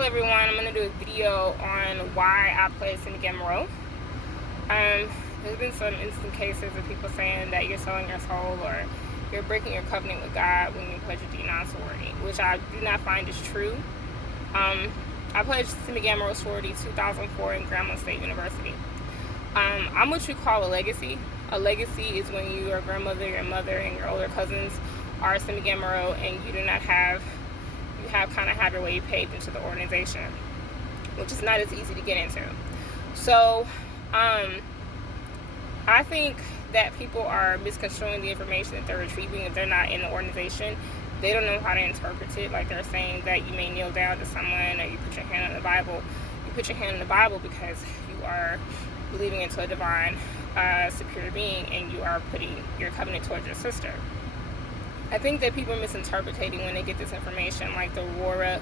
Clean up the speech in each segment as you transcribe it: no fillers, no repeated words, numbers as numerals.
Hello everyone, I'm going to do a video on why I pledged to Miguel Moreau. There's been some instant cases of people saying that you're selling your soul or you're breaking your covenant with God when you pledge a D9 sorority, which I do not find is true. I pledged to Miguel Moreau sorority 2004 in Grambling State University. I'm what you call a legacy. A legacy is when your grandmother, your mother, and your older cousins are San Miguel Moreau and you do not have kind of had your way paved into the organization, which is not as easy to get into. So I think that people are misconstruing the information that they're retrieving if they're not in the organization. They don't know how to interpret it. Like they're saying that you may kneel down to someone or you put your hand on the Bible. You put your hand on the Bible because you are believing into a divine superior being and you are putting your covenant towards your sister. I think that people are misinterpreting when they get this information, like the Aurora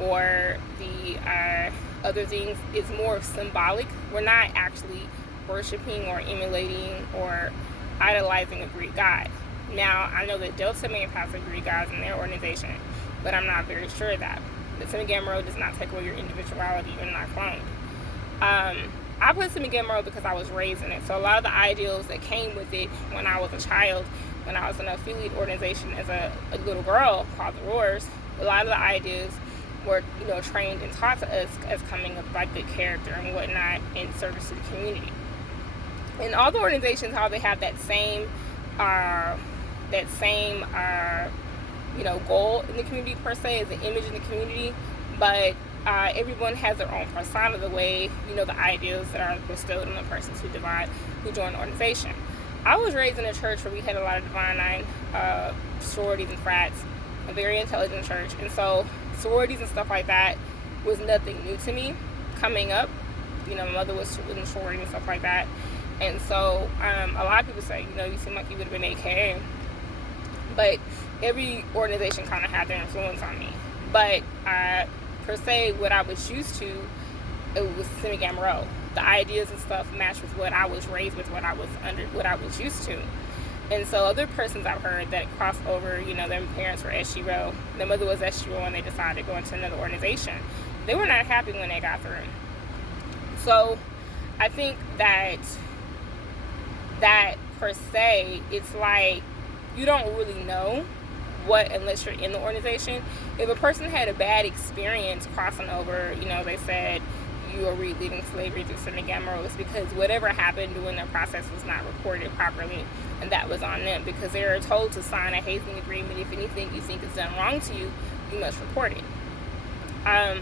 or the other things. It's more symbolic. We're not actually worshiping or emulating or idolizing a Greek god. Now, I know that Delta may have some Greek gods in their organization, but I'm not very sure of that. The San Miguel Moreau does not take away your individuality. You're not cloned. I put San Miguel Moreau because I was raised in it. So a lot of the ideals that came with it when I was a child, when I was in an affiliate organization as a little girl called the Roars, a lot of the ideas were, trained and taught to us as coming of like good character and whatnot in service to the community. And all the organizations, how they have that same goal in the community per se, as an image in the community, but everyone has their own persona, the way, the ideas that are bestowed on the persons who join the organization. I was raised in a church where we had a lot of Divine Nine sororities and frats, a very intelligent church, and so sororities and stuff like that was nothing new to me coming up. My mother was in sorority and stuff like that, and so a lot of people say, you seem like you would have been AKA, but every organization kind of had their influence on me. But per se, what I was used to, it was San Miguel Moreau. The ideas and stuff matched with what I was raised with, what I was used to. And so other persons I've heard that crossed over, their parents were SGRO, their mother was SGRO, and they decided to go into another organization. They were not happy when they got through. So I think that per se, it's like you don't really know what unless you're in the organization. If a person had a bad experience crossing over, they said you are leaving slavery through San Miguel Moreau, it's because whatever happened during their process was not reported properly, and that was on them because they are told to sign a hazing agreement. If anything you think is done wrong to you, you must report it. I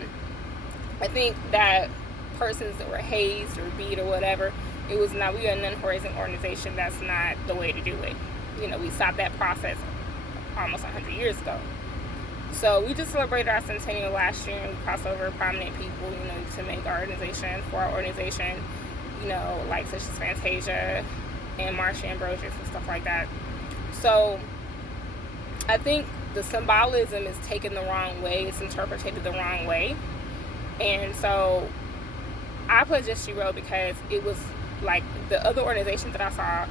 think that persons that were hazed or beat or whatever, it was not. We are a non-horizon organization. That's not the way to do it. We stopped that process almost 100 years ago. So we just celebrated our centennial last year, and we crossed over prominent people, to make our organization, for our organization, like such as Fantasia and Marsha Ambrosius and stuff like that. So I think the symbolism is taken the wrong way. It's interpreted the wrong way. And so I put just Shiro because it was like the other organizations that I saw,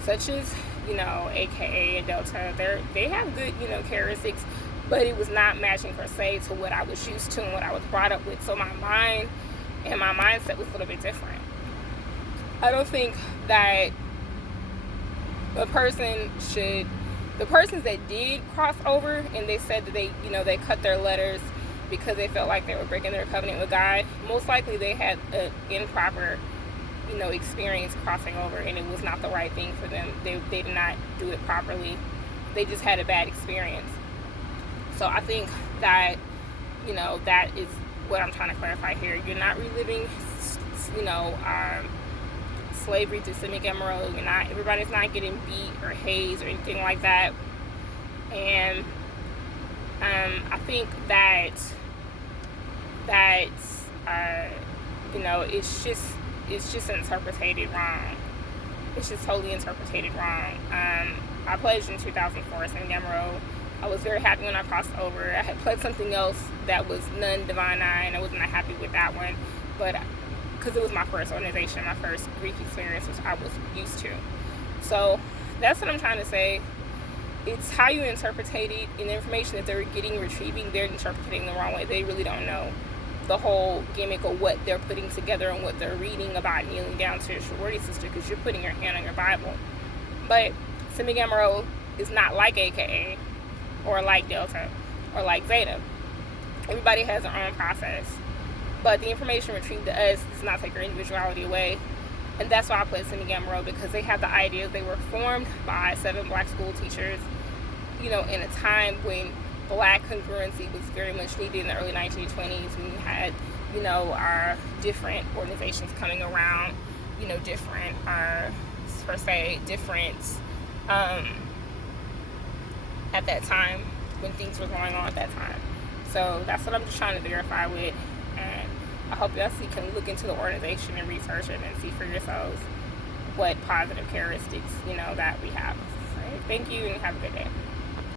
such as, AKA and Delta, they have good, characteristics, but it was not matching per se to what I was used to and what I was brought up with. So my mind and my mindset was a little bit different. I don't think that the persons that did cross over and they said that they cut their letters because they felt like they were breaking their covenant with God, most likely they had an improper experience crossing over, and it was not the right thing for them. They did not do it properly. They just had a bad experience. So I think that, that is what I'm trying to clarify here. You're not reliving, slavery to San Miguel Moreau. Everybody's not getting beat or hazed or anything like that. And I think that it's just interpreted wrong. It's just totally interpreted wrong. I pledged in 2004 San Miguel Moreau. I was very happy when I crossed over. I had pledged something else that was non-Divine Nine. I was not happy with that one, but because it was my first organization, my first Greek experience, which I was used to. So that's what I'm trying to say. It's how you interpret it, and information that they're retrieving, they're interpreting the wrong way. They really don't know. the whole gimmick of what they're putting together and what they're reading about kneeling down to your sorority sister, because you're putting your hand on your Bible. But Sigma Gamma Rho is not like AKA or like Delta or like Zeta. Everybody has their own process, but the information retrieved to us does not take your individuality away. And that's why I put Sigma Gamma Rho, because they have the ideas. They were formed by 7 black school teachers, you know, in a time when black congruency was very much needed in the early 1920s, when you had, you know, our different organizations coming around, you know, different, per se, different, at that time, when things were going on at that time. So that's what I'm just trying to verify with, and I hope y'all can look into the organization and research it and see for yourselves what positive characteristics, you know, that we have. So, thank you and have a good day.